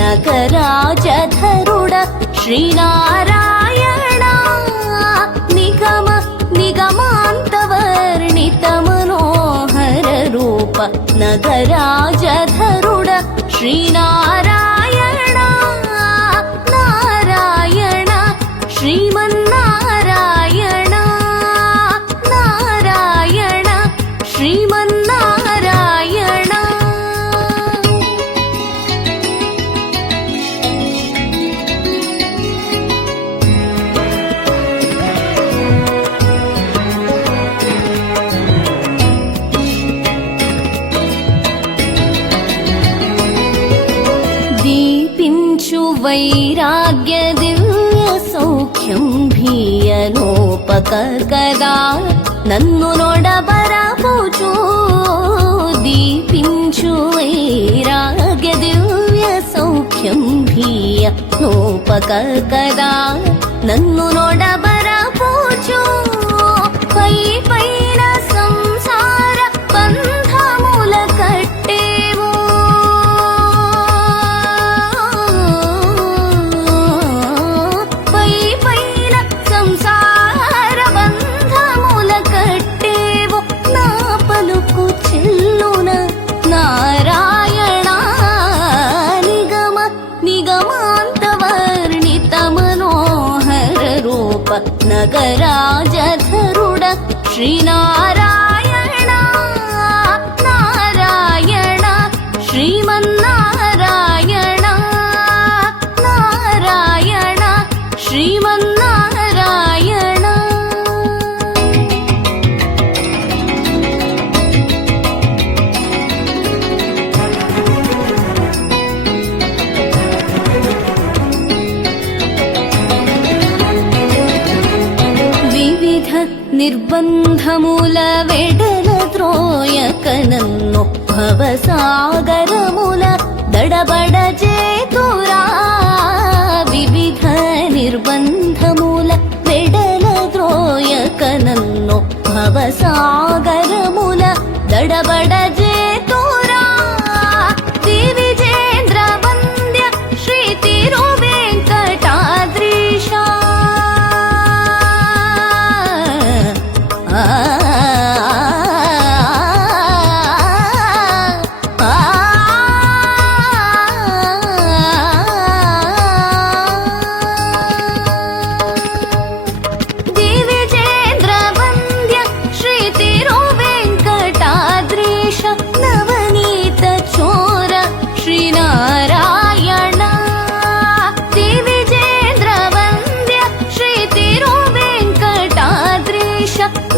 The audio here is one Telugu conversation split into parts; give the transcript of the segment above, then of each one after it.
नगराजधरुड श्रीनारायण निगम निगमान्तवर्णित मनोहर रूप नगराजधरुड श्रीनारायण नारायण श्रीमन्नारायण नारायण श्रीमन्नारायण दीपिंचु वैराग्य दिव्य सौख्यं भीयनोपकर्कदा नन्नु नोडबरपुचु दीपिंचु वैराग्य दिव्य सौख्यं भीयनोपकर्कदा नन्नु नोडबरपुचु पै पैन संसार बन्धमुल कट्टेवु पै पैन संसार बन्धमुल कट्टेवु ना पलुकु चिल्लुन नारायण निगम निगमान्तवर्णित मनोहर रूप नगराजधरुड श्रीनारायण नारायण श्रीमन्नारायण नारायण श्रीमन्नारायण विविध निर्बन्धमूल वेडल ತ್ರೋಯಕನನ್ನು ಭವಸಾಗರಮೂಲ ದಡಬಡ ಜೇತುರಾ ವಿವಿಧ ನಿರ್ಬಂಧಮೂಲ ವೆಡಲ ತ್ರೋಯಕನನ್ನು ಭವಸಾಗರಮೂಲ ದಡಬಡ ಜೇತುರಾ ದಿವಿಜೇಂದ್ರ ವಂದ್ಯ ಶ್ರೀ ತಿರುವೆಂಕಟಾದ್ರೀಶ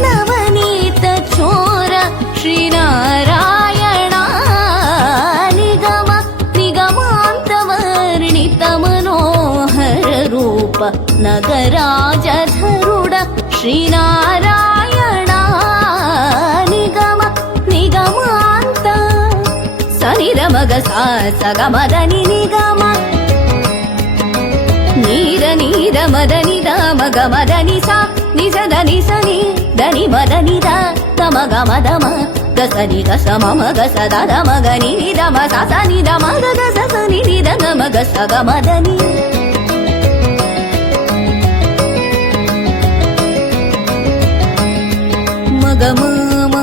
ನವನೀತ ಚೋರ ಶ್ರೀನಾರಾಯಣ ನಿಗಮ ನಿಗಮಾಂತವರ್ಣಿತ ಮನೋಹರ ರೂಪ ನಗರಾಜಧರುಡ ಶ್ರೀನಾರಾಯಣ ನಿಗಮ ನಿಗಮಾಂತ ಸನಿದ ಮಗ ಸಗಮದನಿ ನಿಗಮ ನೀರ ನೀರ ಮದನಿದ ಮಗ ಮದನಿ ಸಾ ನಿಜದ ನಿಸನಿ దని మదని ద తమ గమ దమ గసని గస మమ గస దద మగని దమ ససని దమ గగ ససని ద గమ గస గమదని మగ మమ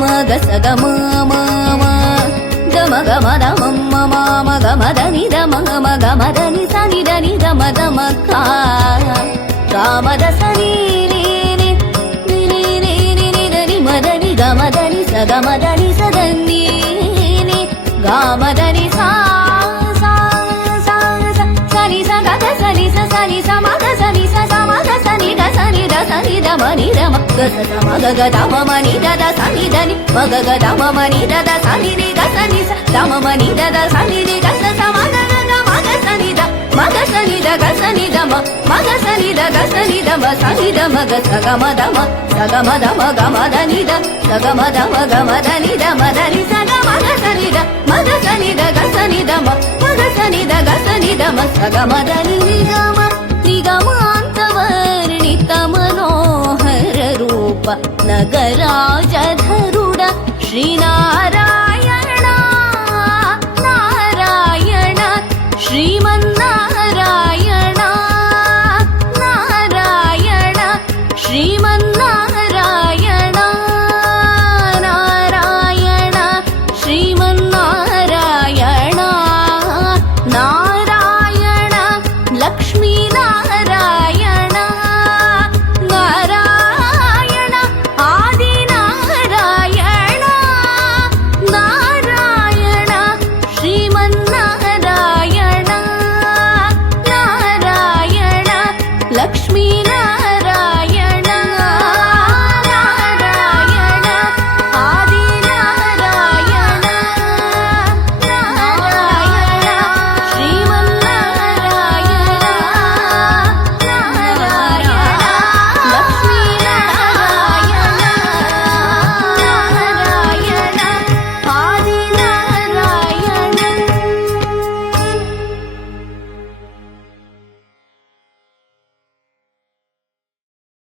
మగ సగ మమ గమ గమ దమ మమ మగ మదని దమ మగ మదని సని దని దమ దమ కా కామద సని మదని గమదని సగమదని సదని గామదని సా సని సగ సని సని సమగ సని సమగ సని ద సని ద సని ద మని ద మగ సమగ గ దమ మని ద ద సని దని మగ గ దమ మని ద ద సని ని గ సని స దమ మని ద ద సని ని గ స సమగ గ మగ సని ద మగ సని ద గ సని ద మ మగ సని ద గ సని ద మ సని ద మగ సగమ దమ సగమ దమ గమ దని ద సగమ దమ గమ దని ద మదని సగ మగ సని ద మగ సని ద గ సని ద మ మగ సని ద గ సని ద మ సగమ దని నిగమ నిగమాంతవర్ణిత మనోహర రూప नगराजधरुड श्रीनारायण नारायण నారాయణ